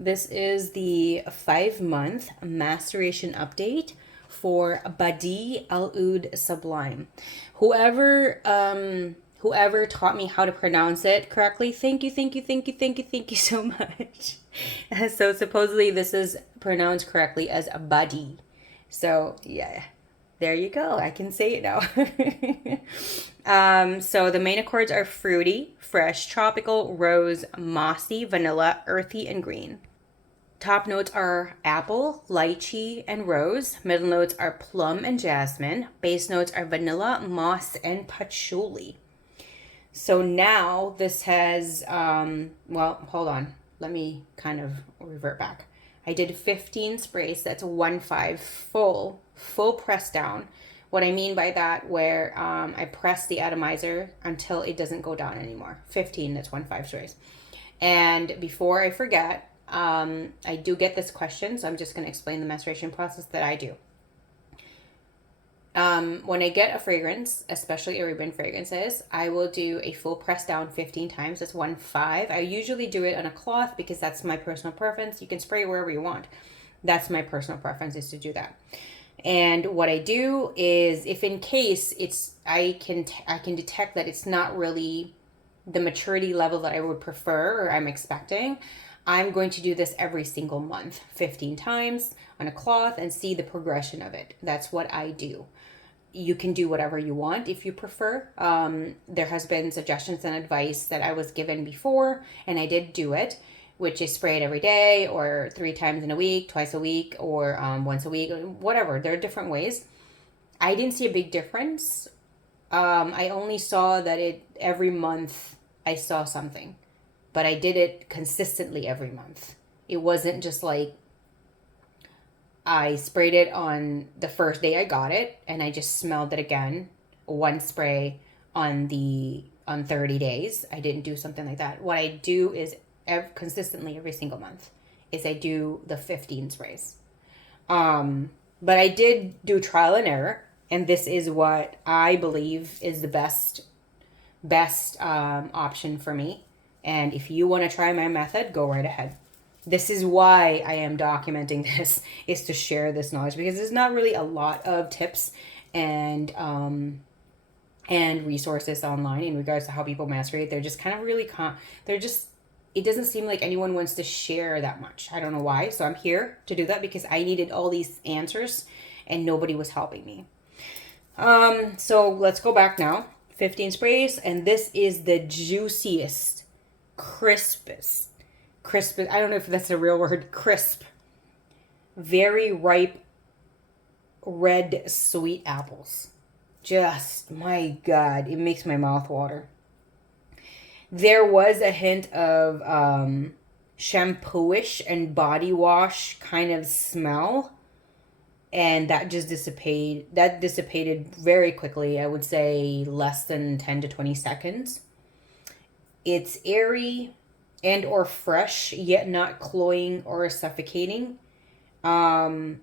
This is the 5-month maceration update for Bade'e Al Oud Sublime. Whoever taught me how to pronounce it correctly, thank you, thank you, thank you, thank you, thank you so much. So supposedly this is pronounced correctly as Bade'e. So yeah, there you go. I can say it now. So the main accords are fruity, fresh, tropical, rose, mossy, vanilla, earthy, and green. Top notes are apple, lychee, and rose. Middle notes are plum and jasmine. Base notes are vanilla, moss, and patchouli. So now this has, well, hold on. Let me kind of revert back. I did 15 sprays. That's 1-5 full press down. What I mean by that, where I press the atomizer until it doesn't go down anymore. 15, that's 1-5 sprays. And before I forget, I do get this question, so I'm just going to explain the maceration process that I do. When I get a fragrance, especially Arabian fragrances, I will do a full press down 15 times. That's 1-5. I usually do it on a cloth because that's my personal preference. You can spray wherever you want. That's my personal preference, is to do that. And what I do is, if in case I can detect that it's not really the maturity level that I would prefer or I'm expecting, I'm going to do this every single month, 15 times on a cloth, and see the progression of it. That's what I do. You can do whatever you want if you prefer. There has been suggestions and advice that I was given before, and I did do it, which is spray it every day or 3 times in a week, twice a week, or once a week, whatever. There are different ways. I didn't see a big difference. I only saw that every month I saw something. But I did it consistently every month. It wasn't just like I sprayed it on the first day I got it and I just smelled it again, one spray on 30 days. I didn't do something like that. What I do is consistently every single month is I do the 15 sprays. But I did do trial and error, and this is what I believe is the best option for me. And if you want to try my method, go right ahead. This is why I am documenting this, is to share this knowledge, because there's not really a lot of tips and resources online in regards to how people macerate. They're just kind of really it doesn't seem like anyone wants to share that much. I don't know why. So I'm here to do that because I needed all these answers and nobody was helping me. So let's go back now. 15 sprays, and this is the juiciest, crispest, I don't know if that's a real word, crisp, very ripe, red, sweet apples. Just, my God, it makes my mouth water. There was a hint of shampooish and body wash kind of smell, and that just dissipated very quickly. I would say less than 10 to 20 seconds. It's airy and or fresh, yet not cloying or suffocating. I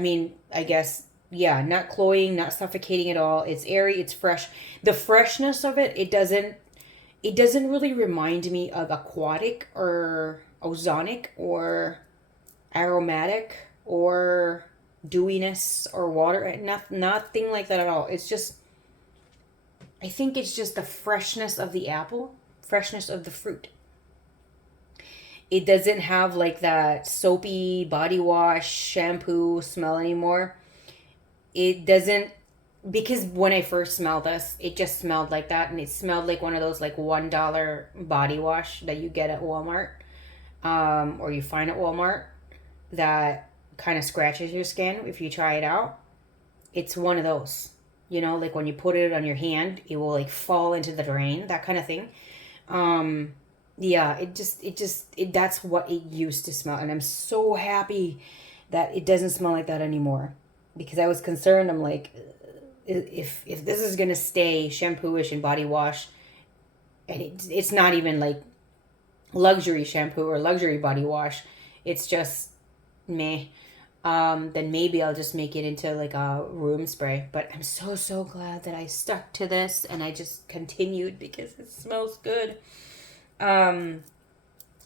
mean, I guess, yeah, not cloying, not suffocating at all. It's airy, it's fresh. The freshness of it doesn't really remind me of aquatic or ozonic or aromatic or dewiness or water. Nothing like that at all. It's just, I think it's just the freshness of the apple, freshness of the fruit. It doesn't have like that soapy body wash, shampoo smell anymore. It doesn't, because when I first smelled this, it just smelled like that, and it smelled like one of those like $1 body wash that you get at Walmart, or you find at Walmart, that kind of scratches your skin if you try it out. It's one of those. You know, like when you put it on your hand, it will like fall into the drain, that kind of thing. Yeah, that's what it used to smell. And I'm so happy that it doesn't smell like that anymore, because I was concerned. I'm like, if this is going to stay shampooish and body wash, and it's not even like luxury shampoo or luxury body wash, it's just meh, then maybe I'll just make it into like a room spray. But I'm so glad that I stuck to this and I just continued because it smells good.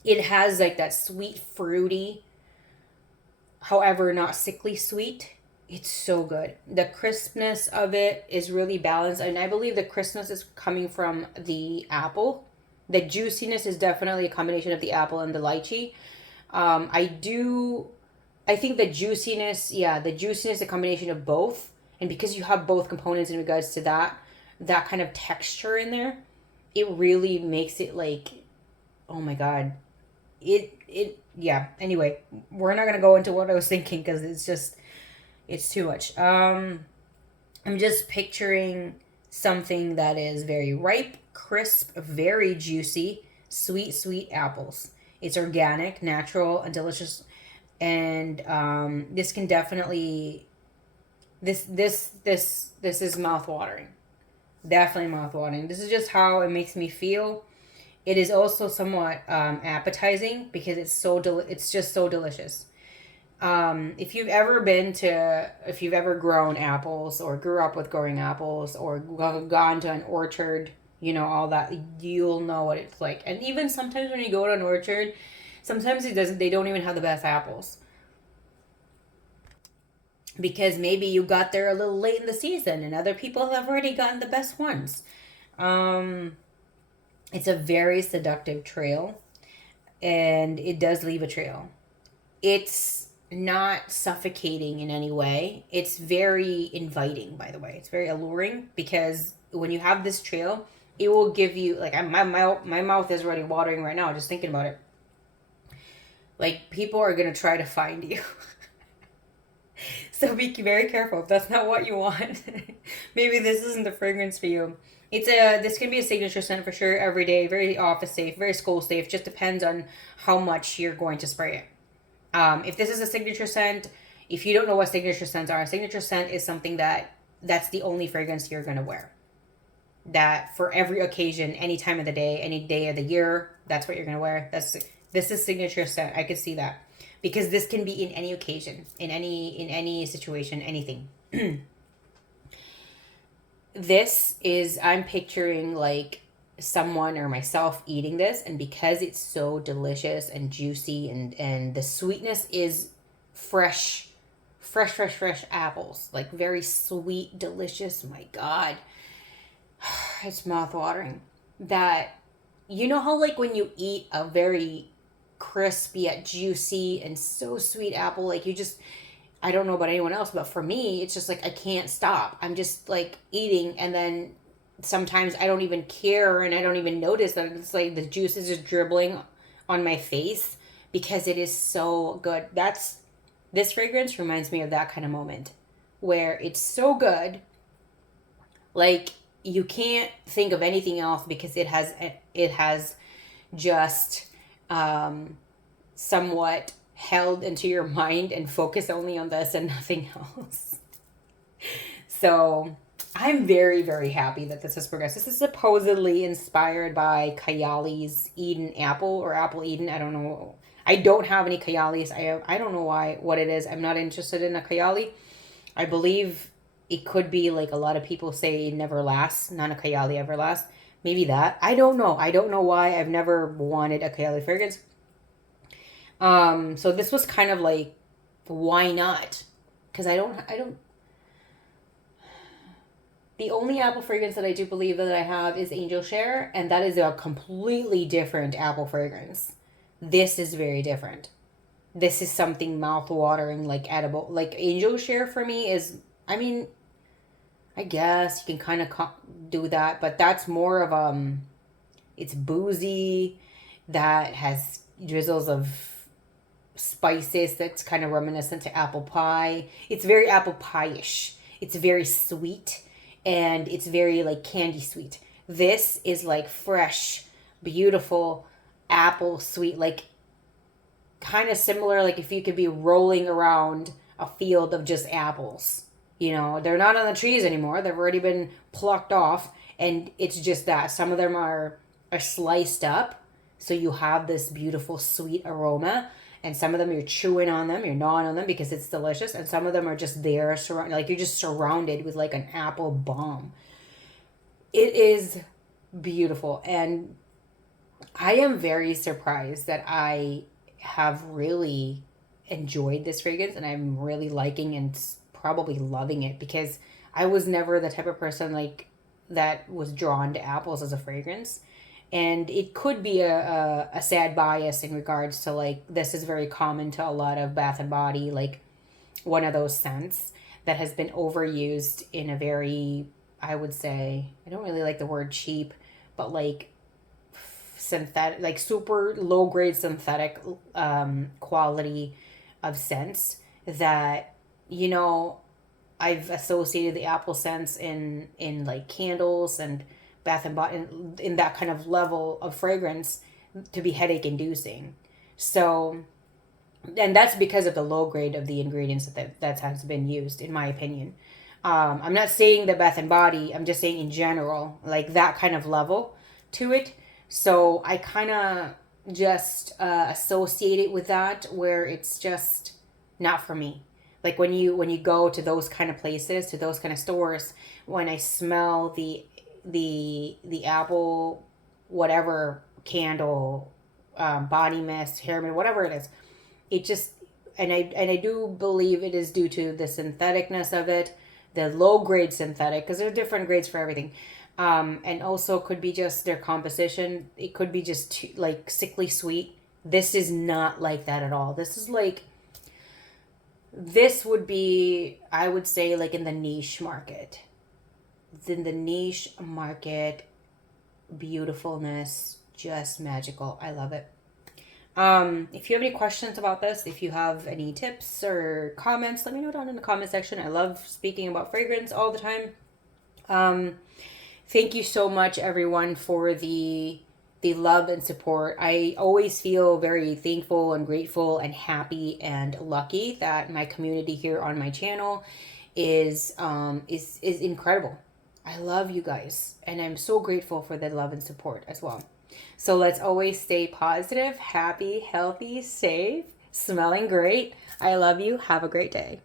It has like that sweet, fruity, however, not sickly sweet. It's so good. The crispness of it is really balanced, and I believe the crispness is coming from the apple. The juiciness is definitely a combination of the apple and the lychee. I do, I think the juiciness, yeah, the juiciness, a combination of both, and because you have both components in regards to that kind of texture in there, it really makes it like, oh my god, yeah. Anyway, we're not gonna go into what I was thinking because it's too much. I'm just picturing something that is very ripe, crisp, very juicy, sweet apples. It's organic, natural, and delicious. And this can definitely this is mouth watering. Definitely mouth watering. This is just how it makes me feel. It is also somewhat appetizing because it's just so delicious. If you've ever grown apples or grew up with growing apples or gone to an orchard, you know, all that, you'll know what it's like. And even sometimes when you go to an orchard, sometimes they don't even have the best apples. Because maybe you got there a little late in the season and other people have already gotten the best ones. Um, it's a very seductive trail and it does leave a trail. It's not suffocating in any way. It's very inviting, by the way. It's very alluring because when you have this trail, it will give you like my mouth is already watering right now just thinking about it. Like people are gonna try to find you. So be very careful if that's not what you want. Maybe this isn't the fragrance for you. This can be a signature scent for sure every day, very office safe, very school safe. Just depends on how much you're going to spray it. If this is a signature scent, if you don't know what signature scents are, a signature scent is something that's the only fragrance you're going to wear. That for every occasion, any time of the day, any day of the year, that's what you're going to wear. This is signature scent. I could see that because this can be in any occasion, in any situation, anything. I'm picturing like someone or myself eating this, and because it's so delicious and juicy and the sweetness is fresh apples, like very sweet, delicious. My god, it's mouth watering. That, you know how like when you eat a very crispy yet juicy and so sweet apple, like you just, I don't know about anyone else, but for me, it's just like I can't stop. I'm just like eating, and then sometimes I don't even care and I don't even notice that it's like the juice is just dribbling on my face because it is so good. This fragrance reminds me of that kind of moment where it's so good, like you can't think of anything else because it has just somewhat held into your mind and focus only on this and nothing else. So I'm very, very happy that this has progressed. This is supposedly inspired by Kayali's Eden apple or apple Eden. I don't know. I don't have any Kayalis. I don't know what it is. I'm not interested in a Kayali. I believe it could be like a lot of people say it never lasts. Not a Kayali ever lasts. Maybe that. I don't know. I don't know why. I've never wanted a Kayali fragrance. So this was kind of like, why not? Because I don't. The only apple fragrance that I do believe that I have is Angel Share, and that is a completely different apple fragrance. This is very different. This is something mouth-watering, like edible. Like Angel Share for me is, I mean, I guess you can kind of do that, but that's more of it's boozy, that has drizzles of spices that's kind of reminiscent to apple pie. It's very apple pie-ish. It's very sweet, and it's very like candy sweet. This is like fresh, beautiful apple sweet, like kind of similar, like if you could be rolling around a field of just apples. You know, they're not on the trees anymore. They've already been plucked off, and it's just that some of them are sliced up, so you have this beautiful sweet aroma, and some of them you're chewing on them, you're gnawing on them because it's delicious, and some of them are just there, like you're just surrounded with like an apple bomb. It is beautiful, and I am very surprised that I have really enjoyed this fragrance and I'm really liking and probably loving it, because I was never the type of person like that was drawn to apples as a fragrance. And it could be a sad bias in regards to like this is very common to a lot of Bath and Body, like one of those scents that has been overused in a very, I would say, I don't really like the word cheap, but like synthetic, like super low grade synthetic quality of scents that, you know, I've associated the apple scents in like candles and Bath and Body in that kind of level of fragrance to be headache inducing. So, and that's because of the low grade of the ingredients that has been used, in my opinion. I'm not saying the Bath and Body. I'm just saying in general, like that kind of level to it. So I kind of just associate it with that, where it's just not for me. Like when you go to those kind of places, to those kind of stores, when I smell the apple, whatever candle, body mist, hair mist, whatever it is, it just, and I do believe it is due to the syntheticness of it, the low grade synthetic, because there are different grades for everything. And also could be just their composition. It could be just too, like sickly sweet. This is not like that at all. This is like, this would be, I would say, like in the niche market. In the niche market, beautifulness, just magical. I love it. If you have any questions about this, if you have any tips or comments, let me know down in the comment section. I love speaking about fragrance all the time. Thank you so much, everyone, for the love and support. I always feel very thankful and grateful and happy and lucky that my community here on my channel is incredible. I love you guys, and I'm so grateful for the love and support as well. So let's always stay positive, happy, healthy, safe, smelling great. I love you. Have a great day.